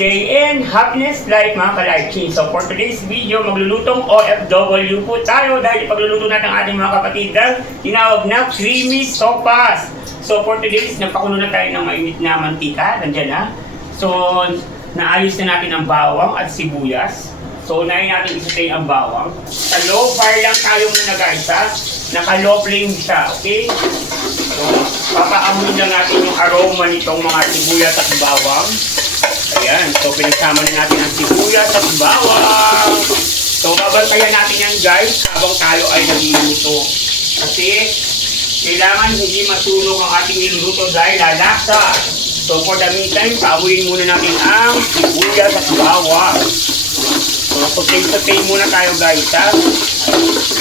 day and happiness life mga ka-life. So for today's video, maglulutong OFW po tayo dahil pagluluto natin ang ating mga kapatid ng tinawag na creamy sopas. So for today's, nagpakulo na tayo ng mainit na mantika, nandyan na. So naayos na natin ang bawang at sibuyas. So unahin natin isatay ang bawang. Sa low fire lang tayo muna guys ha. Naka-low flame siya, okay? So papaamoy lang natin yung aroma nitong mga sibuyas at bawang. Ayan, so pinagsama na natin ang sibuyas at bawang. So babantayan natin yan guys habang tayo ay nagluluto. Kasi kailangan hindi masunog ang ating niluluto dahil lalasa. So for the meantime, pauwiin muna natin ang sibuyas at bawang. So sautay muna tayo guys ha.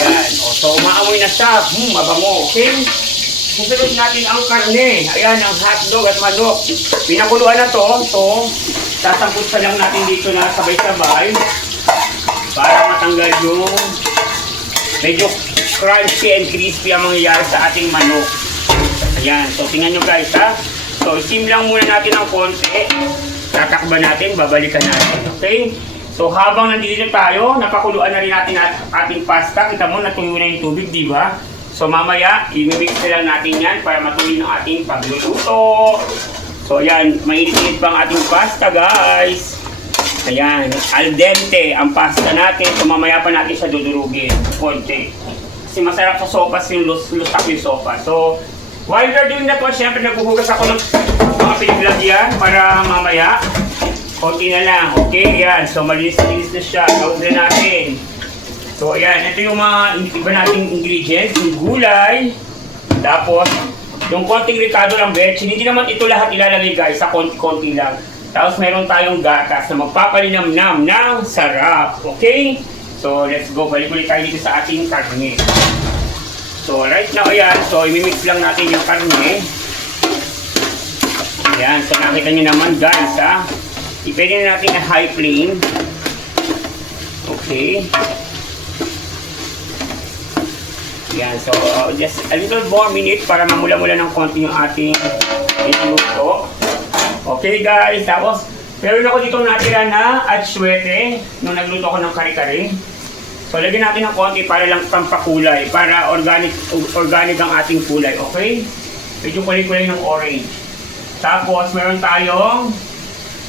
Ayan, so umaamoy na siya. Mabango. Okay? Susunod natin ang karne. Ayan, ang hotdog at manok. Pinakuluan na to. So, sasangkutsa lang natin dito na sabay-sabay para matanggal yung medyo crunchy and crispy ang mangyayari sa ating manok. Ayan, so tingnan nyo guys ha. So, isim lang muna natin ng konti. Tatakba natin, babalikan natin. Okay? So, habang nandito tayo, napakuluan na rin natin ating pasta. Kita mo, natuyo na yung tubig, di ba? So mamaya, i-mix na lang natin yan para matuloy ng ating pagluluto. So ayan, mainit-init pa ang ating pasta guys. Ayan, al dente ang pasta natin. So mamaya pa natin siya dudurugin. Konti. Kasi masarap sa sopas yung lusak yung sopas. So, while we're doing that one, syempre naghuhugas ako ng mga pinaglagyan para mamaya. Konti na lang. Okay, ayan. So malinis-linis na siya. Tawag na natin. So ayan, ito yung mga iba nating ingredients, yung gulay, tapos yung konting ricado lang betchin. Hindi naman ito lahat ilalagay guys, sa konti-konti lang. Tapos meron tayong gatas na magpapalinamnam ng sarap. Okay? So let's go, balik ulit tayo dito sa ating karne. So right now ayan, so imimix lang natin yung karne. Ayan, so nakita nyo naman guys ha. Ipwede na natin na high flame. Okay. Yan, so just a little more minute para mamula-mula ng konti yung ating iluto. Okay guys, tapos meron ako dito natira na atsuete nung nagluto ko ng kare-kare. So lagyan natin ng konti para lang pampakulay, para organic ang ating kulay, okay? Medyo kulay-kulay ng orange. Tapos meron tayong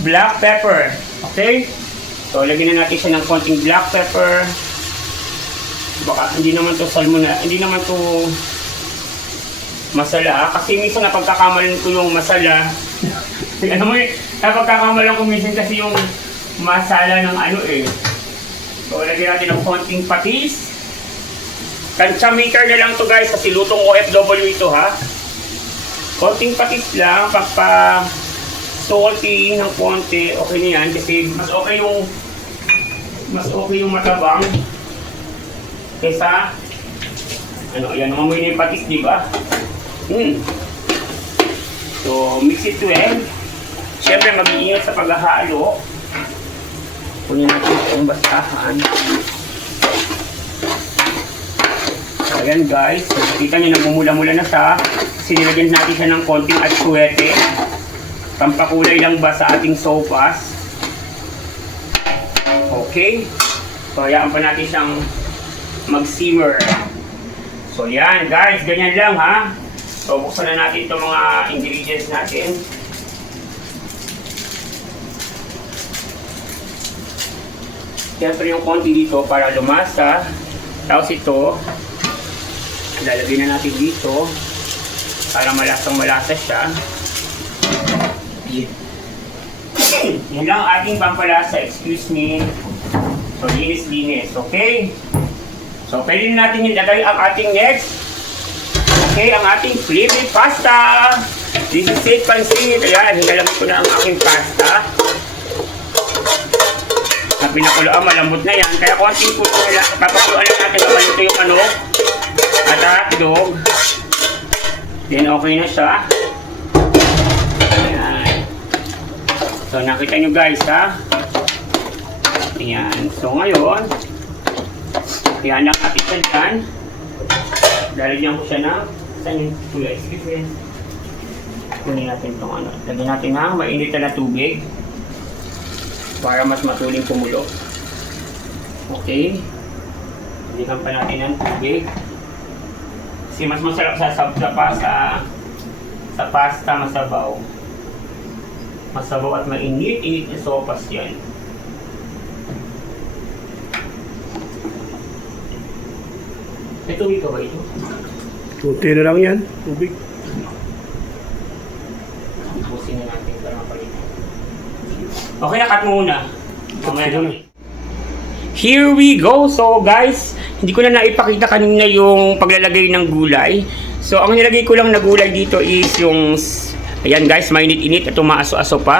black pepper, okay? So lagyan na natin siya ng konting black pepper. Baka hindi naman to hindi naman to masala kasi minsan napagkakamalan ko yung masala. Ano mo napagkakamalan ko minsan kasi yung masala ng ano eh. So lagyan natin ng konting patis. Tansya maker na lang to guys kasi lutong OFW ito ha. Konting patis lang, pagpa salty ng konti, okay na yan kasi mas okay yung matabang kesa ano, ayan, mamoy na yung patis, di ba? So, mix it well. Siyempre, mag-iingat sa paghahalo. Kunin natin yung basahan. So, ayan guys. So, kita nyo, nagmumula-mula na siya. Kasi nilagyan natin siya ng konting atsuete. Pampakulay lang ba sa ating sopas. Okay. So, hayaan pa natin siyang mag-simmer. So yan guys, ganyan lang ha. So buksan na natin itong mga ingredients natin. Siyempre yung konti dito para lumasa. Tapos ito, lalagay na natin dito para malasang-malasa siya. Yan lang ating pampalasa, excuse me. So linis-linis, okay? So, pwede natin ilagay ang ating next. Okay, ang ating creamy pasta. This is it, pansit. Ayan, hinalagay ko na ang aking pasta. Na pinakuloan, malambot na yan. Kaya konting papakuluan na natin naman ito yung manok at hotdog. Then, okay na siya. Ayan. So, nakita nyo guys, ha? Ayan. So, ngayon, yan lang natin siya dyan. Lalagyan ko siya na saan yung tulay. Excuse me. Kunin natin itong ano. Lagyan natin ng mainit na tubig. para mas matuling kumulo. Okay. Bigyan pa natin ng tubig. Kasi mas masarap sa pasta masabaw. Masabaw at mainit-init na sopas yan. May tubig ka ba ito? Kunti na lang yan, tubig. Busin na natin para mapalitan. Okay, nakat mo muna. Mamaya na. Here we go! So guys, hindi ko na naipakita kanina yung paglalagay ng gulay. So ang nilagay ko lang na gulay dito is yung, ayan guys, mainit-init at umaaso-aso pa.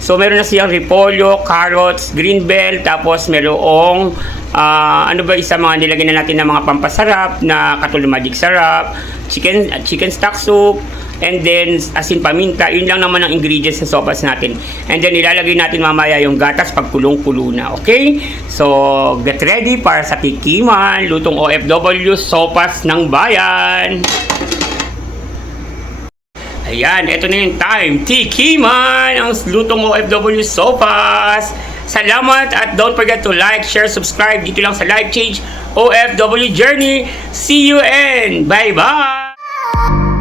So meron na siyang repolyo, carrots, green bell, tapos merong ano ba isa mga nilagay na natin ng mga pampasarap na katulad magic sarap, chicken stock soup, and then asin paminta. Yun lang naman ang ingredients sa sopas natin. And then ilalagay natin mamaya yung gatas pag kulong-kulo na. Okay? So get ready para sa tikiman, lutong OFW sopas ng bayan. Ayan, eto na yung time. Tikiman ang lutong OFW sopas. Salamat at don't forget to like, share, subscribe dito lang sa Life Change OFW Journey. See you and bye-bye!